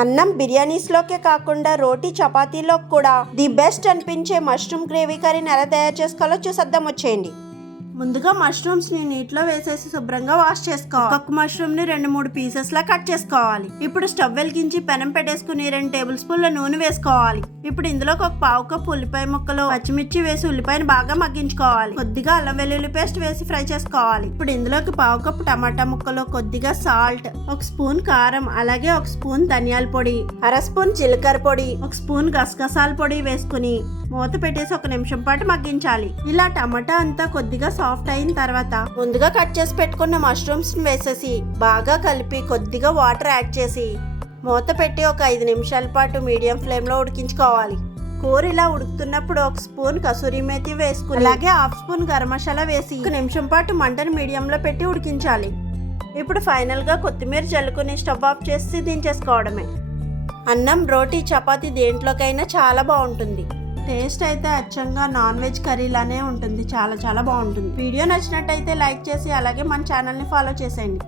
అన్నం బిర్యానీస్లోకే కాకుండా రోటీ చపాతీలో కూడా ది బెస్ట్ అనిపించే మష్రూమ్ గ్రేవీ కర్రీని ఎలా తయారు చేసుకోవాలో చూసేద్దాం వచ్చేయండి. ముందుగా మష్రూమ్స్ ని నీటిలో వేసేసి శుభ్రంగా వాష్ చేసుకోవాలి. ఒక్కొక్క మష్రూమ్ ని 2-3 పీసెస్ లా కట్ చేసుకోవాలి. ఇప్పుడు స్టవ్ వెలిగించి పెనం పెట్టేసుకుని 2 టేబుల్ స్పూన్ల నూనె వేసుకోవాలి. ఇప్పుడు ఇందులోకి ఒక పావు కప్పు ఉల్లిపాయ ముక్కలు, పచ్చిమిర్చి వేసి ఉల్లిపాయను బాగా మగ్గించుకోవాలి. కొద్దిగా అల్లం వెల్లుల్లి పేస్ట్ వేసి ఫ్రై చేసుకోవాలి. ఇప్పుడు ఇందులోకి పావు కప్పు టమాటా ముక్కలు, కొద్దిగా సాల్ట్, 1 స్పూన్ కారం, అలాగే 1 స్పూన్ ధనియాల పొడి, 1/2 స్పూన్ జీలకర్ర పొడి, 1 స్పూన్ గసగసాల పొడి వేసుకుని మూత పెట్టేసి 1 నిమిషం పాటు మగ్గించాలి. ఇలా టమాటా అంతా కొద్దిగా సాఫ్ట్ అయిన తర్వాత ముందుగా కట్ చేసి పెట్టుకున్న మష్రూమ్స్ వేసేసి బాగా కలిపి కొద్దిగా వాటర్ యాడ్ చేసి మూత పెట్టి ఒక 5 నిమిషాల పాటు మీడియం ఫ్లేమ్ లో ఉడికించుకోవాలి. కూర ఇలా ఉడుకుతున్నప్పుడు 1 స్పూన్ కసూరి మేతి వేసుకుని అలాగే 1/2 స్పూన్ గరం మసాలా వేసి 1 నిమిషం పాటు మంటను మీడియంలో పెట్టి ఉడికించాలి. ఇప్పుడు ఫైనల్ గా కొత్తిమీర చల్లుకుని స్టవ్ ఆఫ్ చేసి దించేసుకోవడమే. అన్నం, రోటీ, చపాతీ దేంట్లోకైనా చాలా బాగుంటుంది. టేస్ట్ అయితే అచ్చంగా నాన్ వెజ్ కర్రీలానే ఉంటుంది. చాలా బాగుంటుంది. వీడియో నచ్చినట్టయితే లైక్ చేసి అలాగే మన ఛానల్ని ఫాలో చేసేయండి.